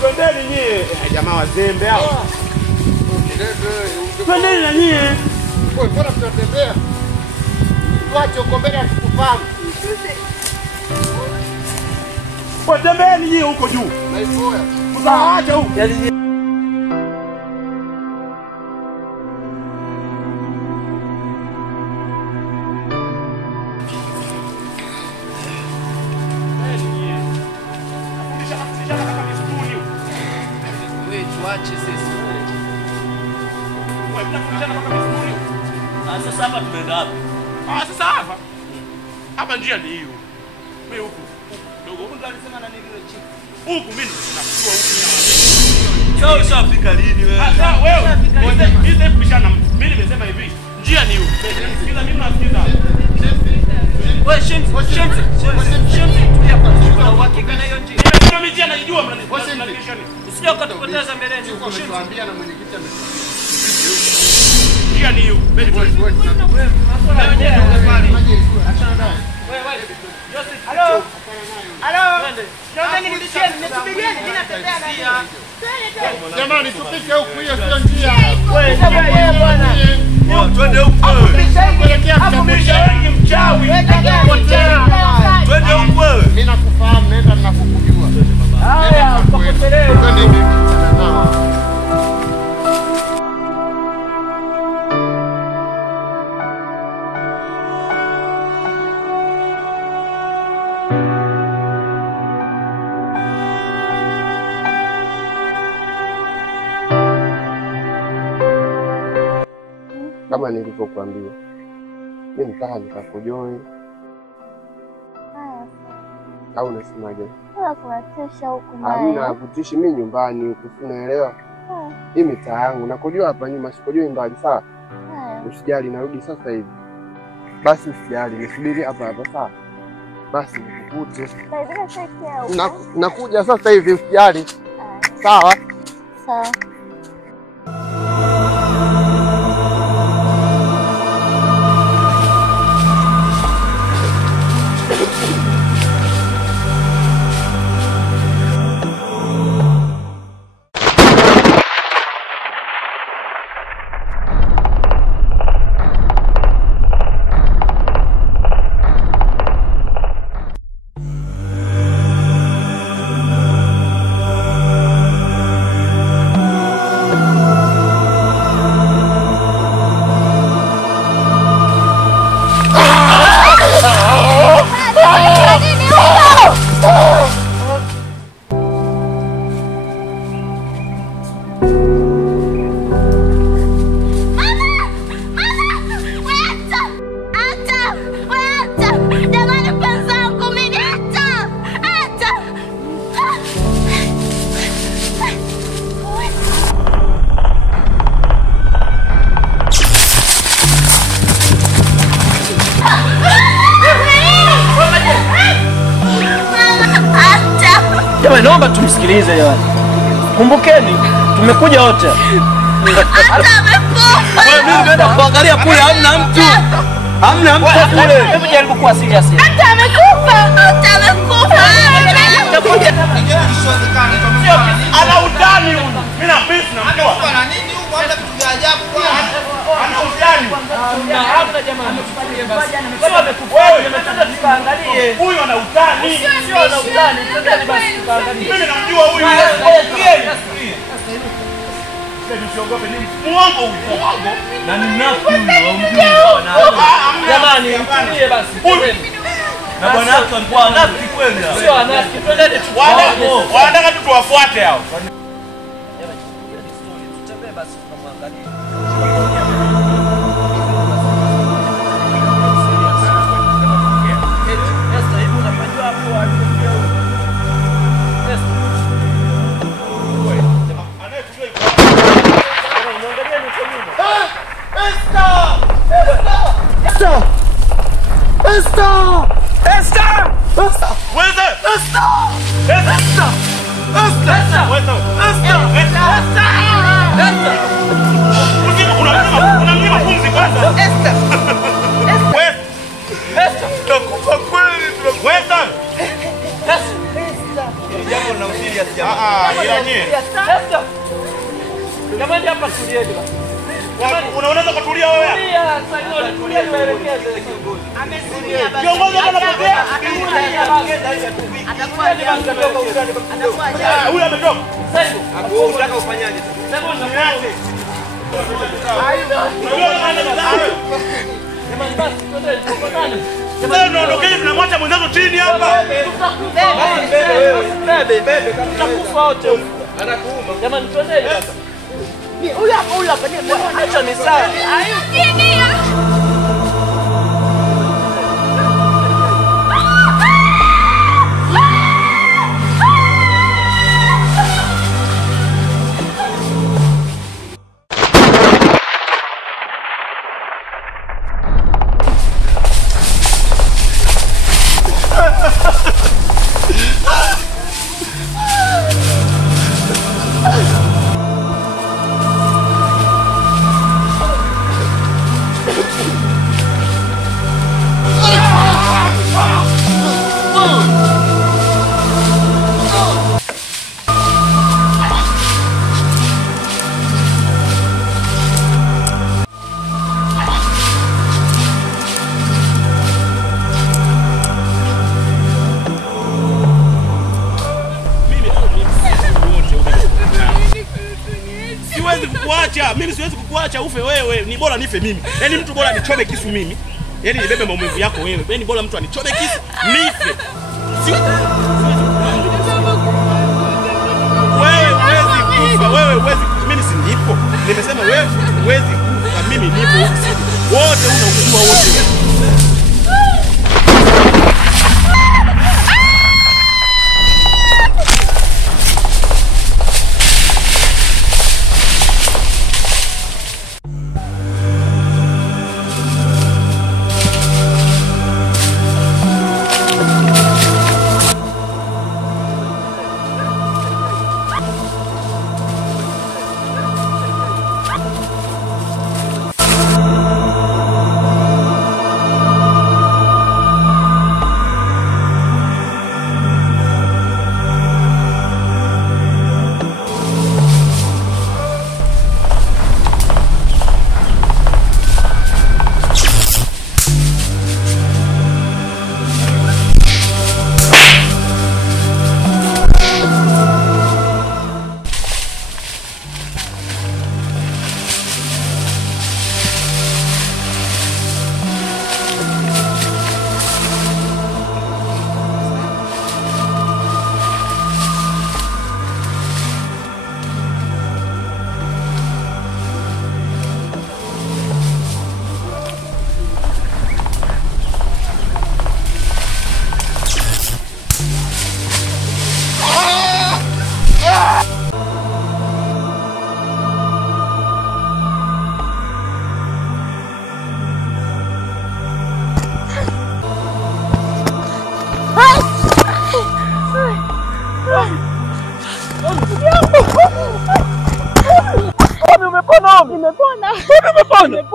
Twendeni nyie. Jamaa wazembe hao. Twendeni na nyie. Wewe mbona mnatembea? Tuache uko mbele asikufahamu. Tembeeni nyie huko juu. Naipoa. Msaacha huko. Yaani sasa hapa tunaenda wapi? Sasa hapa. Hapa njia ni hiyo. Mimi huku. Dogo huko ndo alisema na nini yule chief. Huku mimi nakujua huku. Sasa ushafika lini wewe? Sasa wewe, mimi bishana mimi nimesema hivi. Njia ni hiyo. Sikiza mimi nasikiza. Wewe shemsi tulia kwanza. Kuna uhakika na hiyo njia? Mimi njia naijua mnanifuata. Usije ukatupoteza mbeleni. Tuambia na mwenyekiti njia ni hiyo. Very good. Halo. Halo. Naomba nirudishieni, nisubirieni, mimi natembea na yeye. Jamani tupike huku hiyo sio njia. Wewe bwana. Twende huko. Hapo mshauri mchawi. Twende huko wewe. Mimi nakufahamu, nenda ninakukujua. Haya, ukapotelea. Twende hivi sana nao. Kama nilivyokuambia, mimi nataka nikakujoe. Au unasemaje? Kuwatisha huku naye. Hamna kutishi, mimi nyumbani huku, unaelewa? Hii mitaa yangu nakujua hapa nyuma, sikujui mbali sawa. Usijali, narudi sasa hivi. Basi usijali, nisubiri hapa hapa sawa. Basi nikukute. Nakuja sasa hivi, usijali. Sawa? Sawa. Jamani, naomba tumsikilize jamani. Kumbukeni, tumekuja wote. Hata amekufa. Wewe mimi naenda kuangalia kule hamna mtu. Hamna mtu kule. Hebu jaribu kuwa serious. Hata amekufa. Hata amekufa. Ana utani huyu. Mimi na pesa namjua. Bwana nini huko hata vitu vya ajabu bwana. Ana utani. Hamna jamani. Sio amekufa. Nimetaka tukaangalie. Huyu ana utani. Sio ana utani. Twendeni basi tukaangalie. Mimi namjua huyu. Usiogope, ni muongo huyu. Muongo. Na ni mnafu huyu au mjui bwana. Jamani, mtulie basi. Na bwana wako alikuwa anafiki kweli. Sio anafiki. Twendeni tukaangalie. Wanataka tu tuwafuate hao. Tutembee basi tukamwangalie. Jamani hapa tulieni basi. Unaweza kutulia wewe? Tulia, sasa tulia tuelekeze. Amesimia basi. Kiongozi anapotea. Atakuwa Huyu ametoka. Sasa unataka ufanyaje sasa? Jamani basi twende tupatane. Sasa tunaondokea tunamwacha mwenzetu chini hapa. Bebe. Tutakufa wote. Anakuuma. Jamani twende sasa. Huyu hapa ni acha ni sawa. Mimi siwezi kukuacha ufe wewe, ni bora nife mimi. Yaani mtu bora nichome kisu mimi. Yaani nibebe maumivu yako wewe. Yaani bora mtu anichome kisu nife. Wewe huwezi kufa, wewe huwezi. Mimi si nipo. Nimesema wewe huwezi kufa, mimi nipo. Wote unakufa wote.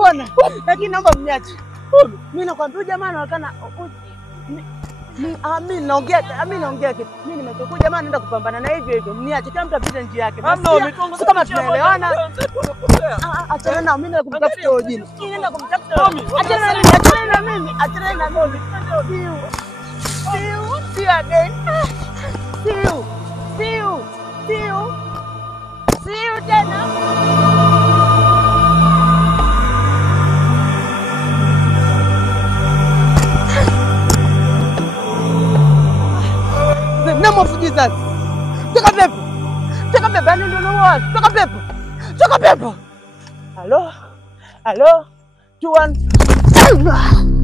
bwana. Lakini naomba mniache. Mimi nakwambia jamaa anaonekana mimi naongea kitu. Mimi nimetoka jamaa naenda kupambana na hivyo. Mniache kila mtu apite njia yake. Sio kama tunaelewana. Achana na mimi na kumtafuta huyo jini. Mimi naenda kumtafuta. Achana na mimi. See you again. See you tena. Namo fujiza. Toka pepo. Toka pepo. Hello. 2 1